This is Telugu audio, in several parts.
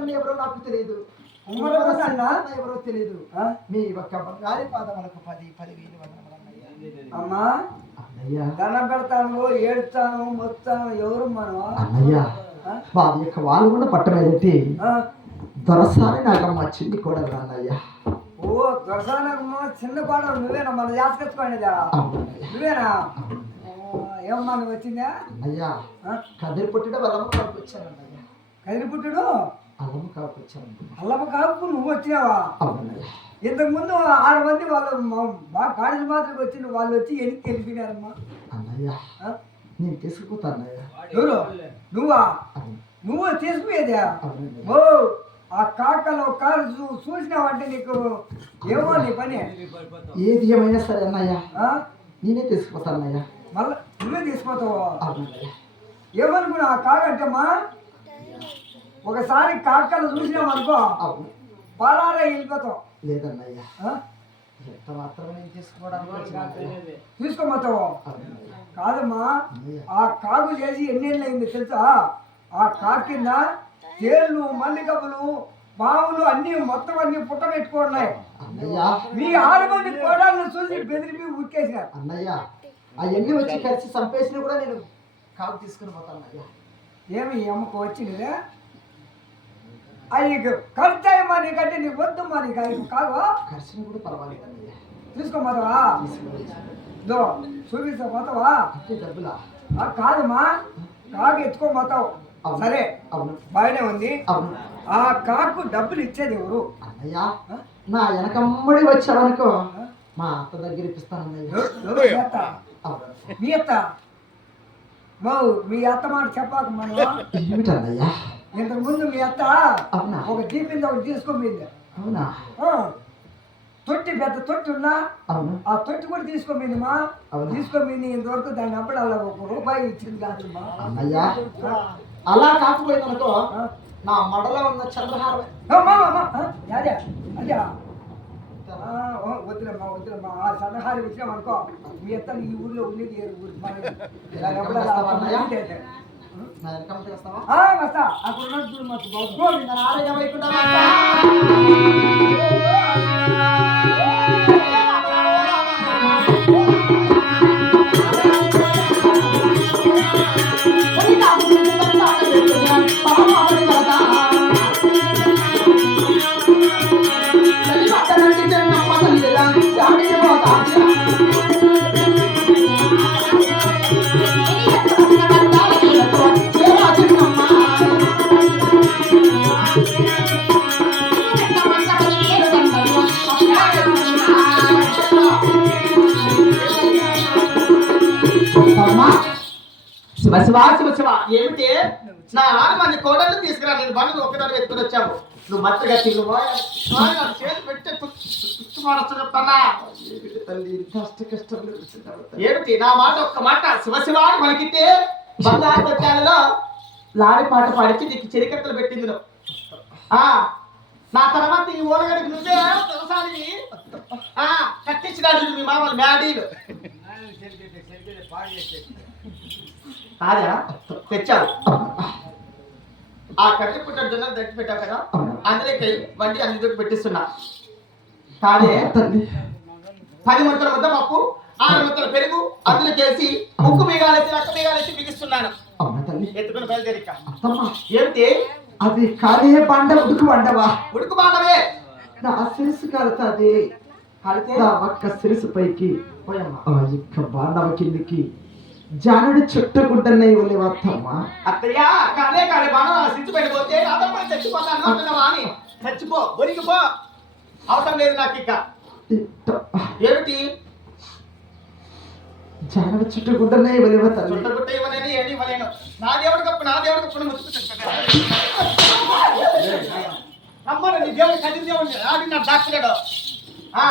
కుమ్మరకుండని ఎవరో నాకు తెలియదు. ఎవరో తెలియదు. మీ ఒక్క బంగారి పాదములకు పది పదివేలు. అమ్మా పెడతాను ఏడుస్తాను మొత్తాను ఎవరు మనం అన్నయ్య వారి యొక్క వాళ్ళు కూడా పట్టమేదైతే దొరసాని నాకమ్మ చిన్ని కూడా అన్నయ్య. ఓ దొరసానమ్మ చిన్న పాడ నువ్వేనా? మన జాతకొచ్చుకోండిదా నువ్వేనా? ఏమమ్మా నువ్వు వచ్చిందా? అన్నయ్య ఆ? కదిరి కాపుకి వచ్చానన్నయ్య కదిరి పుట్టుడు? అల్లమ్మ కాపుకి వచ్చాను అల్లమ్మ కాపు నువ్వు వచ్చినావా? ఇంతకు ముందు ఆరు మంది వాళ్ళు మా- మా కాలేజీ మాత్రం వచ్చిన వాళ్ళు వచ్చి ఎనికి వెళ్ళిపోయినారమ్మా అన్నయ్య? నేను తీసుకుపోతా అన్నయ్య ఎవరు? నువ్వా? నువ్వు తీసుకుపోయేదా? ఓ ఆ కాకలో కారు చూ చూసినావంటే నీకు ఏమో నీ పని. ఏది ఏమైనా సరే అన్నయ్య? నేనే తీసుకుపోతా అన్నయ్య మళ్ళా నువ్వే తీసుకుపోతావు? ఏమనుకున్నా ఆ కాక అంటేమ్మా? ఒకసారి కాకలు చూసినామనుకో అవును. పాలారే వెళ్ళిపోతావు లేదన్నయ్య? ఎంత మాత్రమే నేను తీసుకోవడానికి అవునన్నయ్య. కాదమ్మా ఆ కాకు చేసి ఎన్నేళ్ళు అయింది తెలుసా? ఆ కాకు కింద తేళ్ళు మల్లికప్పులు పాములు అన్ని మొత్తం అన్ని పుట్ట పెట్టుకున్నాయి అన్నయ్య. మీ ఆరు మంది కోడాలను చూసి బెదిరిపి ఉరికేసినారు. అన్నయ్య అవన్నీ వచ్చి కలిసి చంపేసినా కూడా నేను కాలు తీసుకుని పోతాను అన్నయ్య ఏమి ఈ అమ్మకు వచ్చింది అవి కలుతాయమ్మా నీకంటే నీకు వద్దమ్మా నీకు అవి కాదు. కరిసిన కూడా పర్వాలేదు ఇదో చూపిస్తా పోతావా డబ్బులా కాదమ్మా. కాకు ఎత్తుకోపోతావు. సరే. అవును. బాగానే ఉంది. అవును. ఆ కాకు డబ్బులు ఇచ్చేది ఎవరు? అన్నయ్య నా వెనకమ్మడి వచ్చావనుకో మా అత్త దగ్గర ఇప్పిస్తాను? మీ అత్త? మీ అత్త? మీ మాట చెప్పాక మనం ఏమిటి అన్నయ్య ఇంతకు ముందు మీ అత్త అవునా? ఒక దీపింది ఒకటి తీసుకోపోయింది అవునా? తొట్టి పెద్ద తొట్టి ఉన్నా ఆ తొట్టి కూడా తీసుకోపోయింది మా? తీసుకోపోయింది ఇంతవరకు దాన్ని అప్పుడు అలా ఒక రూపాయి ఇచ్చింది కాదు మా. అన్నయ్య అలా కాకపోయిందనుకో నా మడలో ఉన్న చంద్రహారం అదే వద్దులేమ్మా వద్దులేమ్మా. ఆ సన్నహారి వచ్చినాం అనుకో మీ అత్త ఈ ఊర్లో ఉండేది ఏ ఊరు? దాన్ని అప్పుడు అలా వస్తావా? ఇదే. శివ శివ శివ. శివ ఏమిటి? నా మంది కోడళ్ళు తీసుకురా నేను బండ్లు ఒక్కదాన్ని ఎత్తుకుని వచ్చావు నువ్వు తిను చేతి పెట్టే తల్లి కష్ట కష్టాలు ఏమిటి? నా మాట ఒక్క మాట. శివ శివ అని పలికితే బంగారు కొట్టాలలో లారీ పాట పాడిచి నీకు చెరికత్తలు పెట్టింది నా తర్వాత ఈ ఊరగడికి నువ్వే వ్యవసాయాన్ని కట్టించినాడు మీ మామూలు మ్యాడీలు. కాదా? తెచ్చావు. ఆ కట్టి పుట్టిన జొన్నలు తెచ్చి పెట్టావు కదా? అందులోకి అన్ని దూకి పెట్టిస్తున్నా. కాదే? పది ముద్దల ముద్ద పప్పు ఆరు ముద్దల పెరుగు అందులోకేసి ఉక్కు మీగాలేసి రక్త మీగాలేసి బిగిస్తున్నాను తల్లి? ఎత్తుకుని బయలుదేరిక. ఏమిటి? అది కాదే బండ ఉడుకు వండవా ఉడుకు బాగవే నా సిరుసు కలుతుంది. ఒక్క సిరుసు పైకి. బాండవ కిందికి. జానుడి చుట్టుకుంటున్న ఇవ్వలేవు అత్తమ్మ అత్తయ్య కాలే కాలే బాగా సిద్ధు పెట్టిపోతే అదమ్మని చచ్చిపోతాను అంటున్నావా అని. చచ్చిపో ఒరిగిపో అవసరం లేదు నాకు ఇక. ఏమిటి? జానుడి చుట్టుకుంటున్న ఇవ్వలేవు తల్లి చుట్టగుట్ట ఇవ్వలేను ఏమి ఇవ్వలేను. నా దేవుడి కప్పు నా దేవుడి కప్పు అమ్మను నీ దేవుడి కది దేవుడి ఆడి నా డాక్టరేడు. ఆ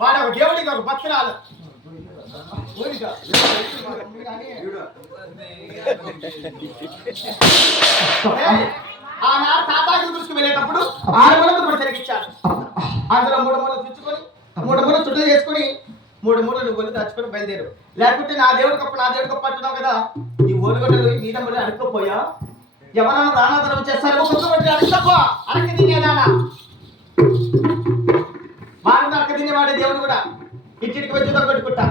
వాడు ఒక దేవుడికి ఒక భక్తురాలు. ఆనాడు తాతాకి దృష్టికి వెళ్ళేటప్పుడు ఆరు మూలలు కూడా. అందులో మూడు మూలలు తెచ్చుకొని మూడు మూలలు చుట్టూ చేసుకొని మూడు మూలలు ఒళ్ళు దాచుకొని బయలుదేరు లేకుంటే నా దేవుడి గొప్ప నా దేవుడి గొప్ప అంటున్నావు కదా ఈ ఓడిగొడ్డలు మీద మరి అడుక్కపోయా ఎవరన్నా దానాదనం చేస్తారు ఒక్కొక్కటి కొద్ది అడుక్కపో అరక తినేదానా బాగా అరక తినేవాడే దేవుడు కూడా. ఇంటికి వచ్చి కొట్టుకుంటా.